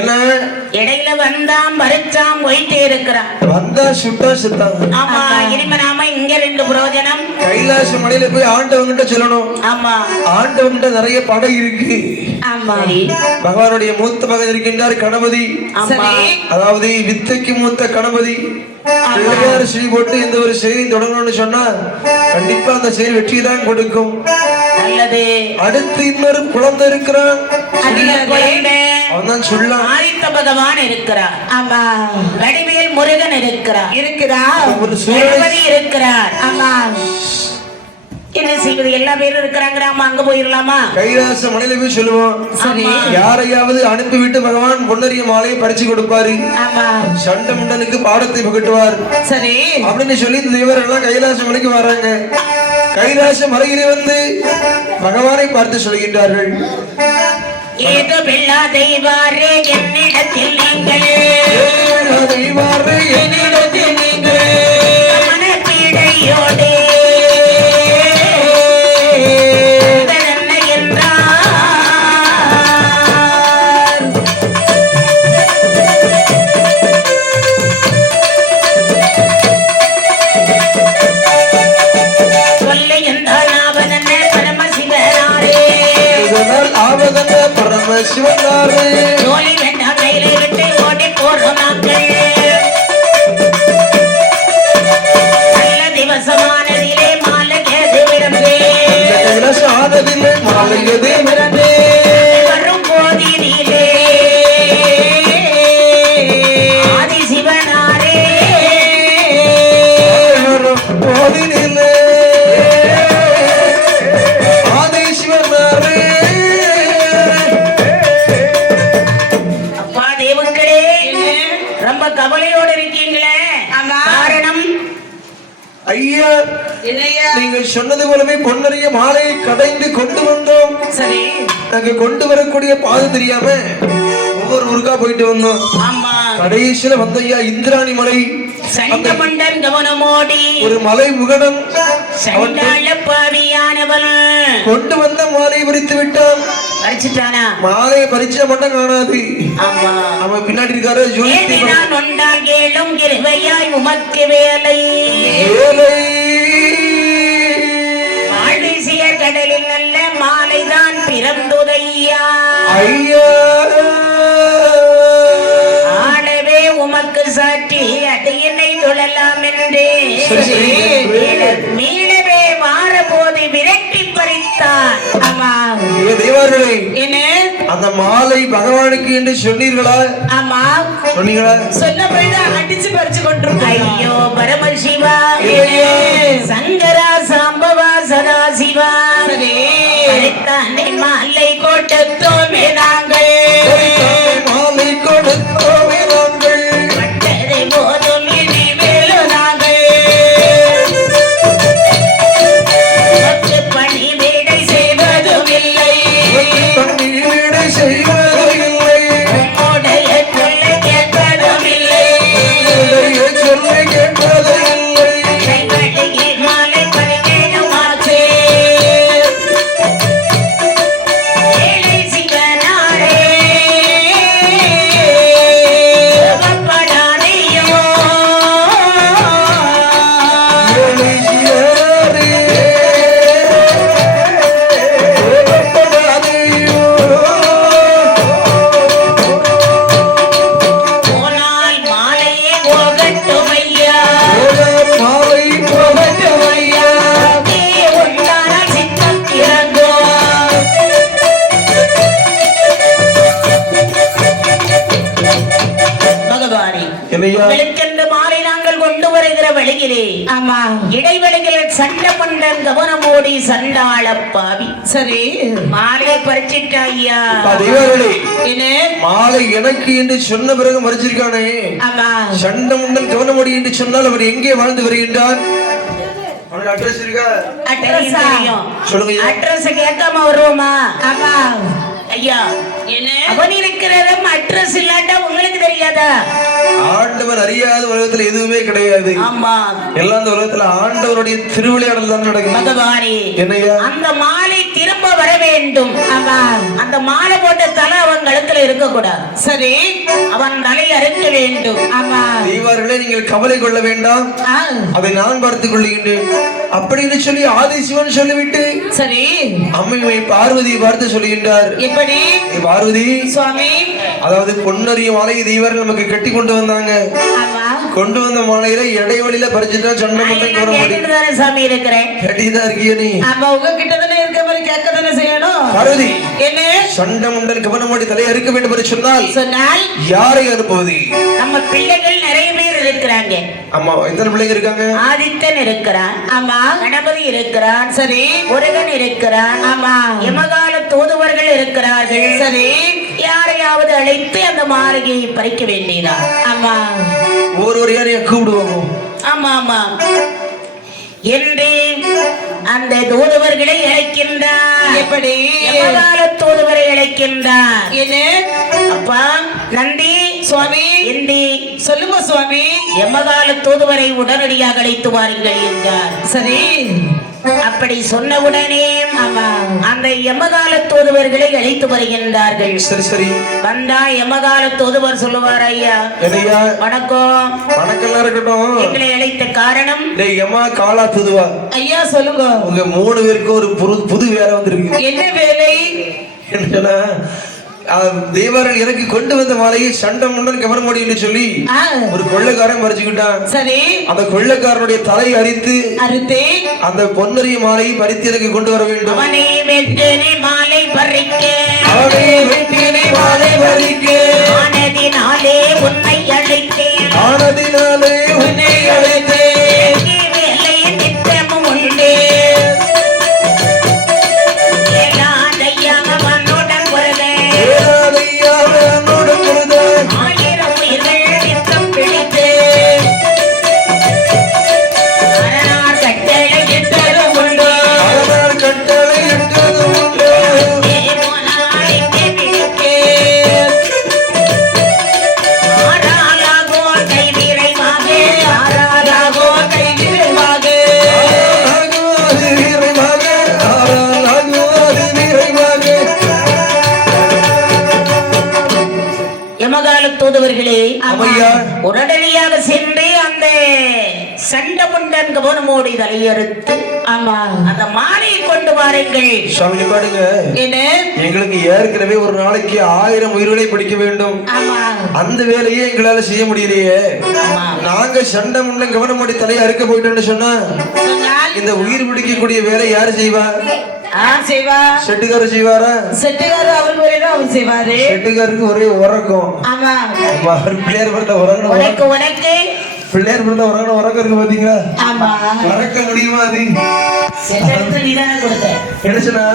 என்ன? இடையில வந்தாம் மறுச்சாம் போயிட்டே இருக்கிறான். வந்தா சுட்டா செத்தாங்க ஆமா இனிமே நாம இங்க ரெண்டு புரோஜனம். கைலாச மலையில போய் ஆண்டவங்கிட்ட சொல்லணும். ஆமா. ஆண்டவங்கிட்ட நிறைய படை இருக்கு. ஆமா. பகவானுடைய மூத்த மகன் இருக்கின்றார் கணபதி. அதாவது வித்தைக்கு மூத்த கணபதி. பிள்ளையார் ஸ்ரீ போட்டு இந்த ஒரு செய்தி தொடங்கணும்னு சொன்னா கண்டிப்பா அந்த செய்தி வெற்றி தான் கொடுக்கும் அடுத்து இன்னொரு குழந்தை இருக்கிறான். அதிக குழந்தை அவன் தான் சொல்லலாம் ஆதித்த பகவான் இருக்கிறார். ஆமா. வடிவேல் முருகன் இருக்கிறார். இருக்குதா ஒரு சூழலை கணபதி இருக்கிறார். ஆமா. என்ன செய்வது? எல்லா பேரும் இருக்கிறாங்க நாம அங்க போயிடலாமா கைலாச மலையில போய் சொல்லுவோம் சரி யாரையாவது அனுப்பிவிட்டு பகவான் பொன்னரிய மாலையை பறிச்சு கொடுப்பாரு. ஆமா. சண்ட முண்டனுக்கு பாடத்தை புகட்டுவார். சரி. அப்படின்னு சொல்லி இந்த தேவரெல்லாம் கைலாச மலைக்கு வராங்க. கைலாச மலையிலே வந்து பகவானை பார்த்து சொல்கின்றார்கள். ஏதோ வெள்ளா தெய்வாரே என்னிடத்தில் நீங்கள். பரமசிவனாரே ஐயா நீங்கள் சொன்னது போலவே பொன்னறிய மாலையை கடைந்து கொண்டு வந்தோம். சரி. நாங்க கொண்டு வரக்கூடிய பாதை தெரியாம ஒவ்வொரு ஊருக்கா போயிட்டு வந்தோம். கடைசியில வந்த ஐயா இந்திராணி மலை. ஒரு மலை முகடம். கொண்டு வந்த மாலையை பறித்து விட்டான். அடிச்சுட்டானா மாலையை பறிச்சா மட்டும் காணாது. அவன் பின்னாடி இருக்காரு ஜோதி நான் ஒன்றால் கேளும் கிருபையாய் உமக்கு வேலை. ஏழை ஆழ்வீசிய கடலில் நல்ல மாலைதான் பிறந்துதையா. ஐயா. ஆடவே உமக்கு சாற்றி அது என்னை தொழலாம் என்றே. மீளவே மாறபோது ஏ தேவர்களே என்ன? அந்த மாலை பகவானுக்கு என்று சொன்னீர்களா? ஆமா. சொன்னீங்களா? சொன்னபடிதான் அடிச்சு பறிச்சு கொண்டிருக்கோம். ஐயோ பரமசிவா இல்லையே. சங்கரா சாம்பவா சதா சிவா மாலை கொடுத்தோமே நாங்கள். மாலை நாங்கள் கொண்டு வருகிற வழியிலே ஆமா. இடைவெளிகளில் சண்ட மண்டன் கவனமோடி சண்டாள பாவி சரி மாலை பறிச்சிட்டா ஐயா தேவர்களே என்ன? மாலை எனக்கு என்று சொன்ன பிறகு மறைச்சிருக்கானே. ஆமா. சண்டமுண்டன் கவனமடி என்று சொன்னால் அவர் எங்கே வாழ்ந்து வருகின்றார்? அவருடைய அட்ரஸ் இருக்கா. சொல்லுங்க. அட்ரஸ் கேட்காம வருவோமா? ஆமா. ஐயா. என்ன? அவன் இருக்கிறதும் அட்ரஸ் இல்லாட்டா உங்களுக்கு தெரியாதா? ஆண்டவர் அறியாத உலகத்துல எதுவுமே கிடையாது. ஆமா. எல்லாம் இந்த உலகத்துல ஆண்டவருடைய திருவிளையாடல் தான் என்னையா? அந்த மாலை திரும்ப வர வேண்டும். அந்த மாலை போட்ட தலை அவன் கழுத்துல இருக்கக்கூடாது. சரி. அவன் தலை அறுக்க வேண்டும். ஆமா. தெய்வார்களே நீங்கள் கவலை கொள்ள வேண்டாம். அதை நான் பார்த்துக் கொள்ளுகின்றேன் அப்படின்னு சொல்லி ஆதிசிவன் சொல்லிவிட்டு சரி. அம்மையை பார்வதி பார்த்து சொல்லுகின்றார் எப்படி? "ஏய் பார்வதி. சுவாமி. அதாவது பொன்னறிய மாலையை தெய்வார்கள் நமக்கு கட்டி கொண்டு வந்தாங்க. கொண்டு வந்த மாலையில இடைவெளியில பறிச்சுட்டா சண்டை மட்டும் வர முடியும் சாமி இருக்கிறேன். கட்டிதான் இருக்கிய நீ. ஆமா உங்க கிட்ட தானே இருக்க மாதிரி கேட்க தானே செய்யணும். பார்வதி என்ன? சண்டை முண்டன் கவனமாடி தலை அறுக்க வேண்டும் என்று சொன்னால் சொன்னால் யாரை அனுப்புவது? நம்ம பிள்ளைகள் நிறைய பேர் இருக்கிறாங்க. ஆமா எத்தனை பிள்ளைங்க இருக்காங்க? ஆதித்தன் இருக்கிறான். ஆமா. கணபதி இருக்கிறான். சரி. முருகன் இருக்கிறான். ஆமா. யமகால தூதுவர்கள் இருக்கிறார்கள். சரி. யாரையாவது அழைத்து அந்த மாலையை பறிக்க வேண்டியதா? ஆமா ஒவ்வொரு யாரையும் கூப்பிடுவோம்? ஆமா ஆமா. என்று அந்த தூதுவர்களை அழைக்கின்றார். எப்படி? தூதுவரை அழைக்கின்றார். என்ன? அப்பா நந்தி. சுவாமி இந்தி சொல்லுங்க சுவாமி. யமகால தூதுவரை உடனடியாக அழைத்து வாருங்கள் என்றார். சரி. அப்படி சொன்னவுடனே ஆமா. அந்த யமகால தூதுவர்களை அழைத்து வருகின்றார்கள். சரி சரி வந்தா யமகால தூதுவர் சொல்லுவார் ஐயா வணக்கம். வணக்கம்லாம் இருக்கட்டும். எங்களை அழைத்த காரணம்? எம்மா காலா துதுவா? ஐயா சொல்லுங்க. உங்க மூணு பேருக்கு ஒரு புது புது வேலை வந்திருக்கு. என்ன வேலை? என்னன்னா தேவர்கள் எனக்கு கொண்டு வந்த மாலையை சண்டை முண்டன் கவர்மடி என்று சொல்லி ஒரு கொள்ளைக்காரன் மறைச்சுக்கிட்டான் சரி. அந்த கொள்ளைக்காரனுடைய தலை அரித்து அறுத்தே அந்த பொன்னரிய மாலையை பறித்து எனக்கு கொண்டு வர வேண்டும். அவனை வெற்றினை மாலை பறிக்க. அவனை வெற்றினை மாலை பறிக்க. ஆனதினாலே உன்னை அழைத்தேன். ஆனதினாலே உன்னை அழைத்தேன். அம்மையா. உடனடியாக சென்று அந்த சண்டமுண்டன் கவனமோடி தலையறுத்து ஆமா. அந்த மாலையை கொண்டு வாருங்கள். சுவாமி பாடுங்க என்ன? எங்களுக்கு ஏற்கனவே ஒரு நாளைக்கு ஆயிரம் உயிர்களை படிக்க வேண்டும். ஆமா. அந்த வேலையே எங்களால செய்ய முடியலையே. நாங்க சண்டை முன்ன கவனமாடி தலையை அறுக்க போயிட்டோம்னு சொன்னா இந்த உயிர் பிடிக்கக்கூடிய வேலை யாரு செய்வா? ஆ செய்வா. செட்டுக்காரர் செய்வாரா? செட்டுக்காரர் அவர் முறையில அவர் செய்வாரு. செட்டுக்காருக்கு ஒரே உறக்கம். ஆமா. பிள்ளையார் பிறந்த உறங்கணும் உனக்கு உனக்கு. பிள்ளையார் பிறந்த உறங்கணும் உறக்கம் இருக்கு பாத்தீங்களா? ஆமா. மறக்க முடியுமா அது? என்ன சொன்னா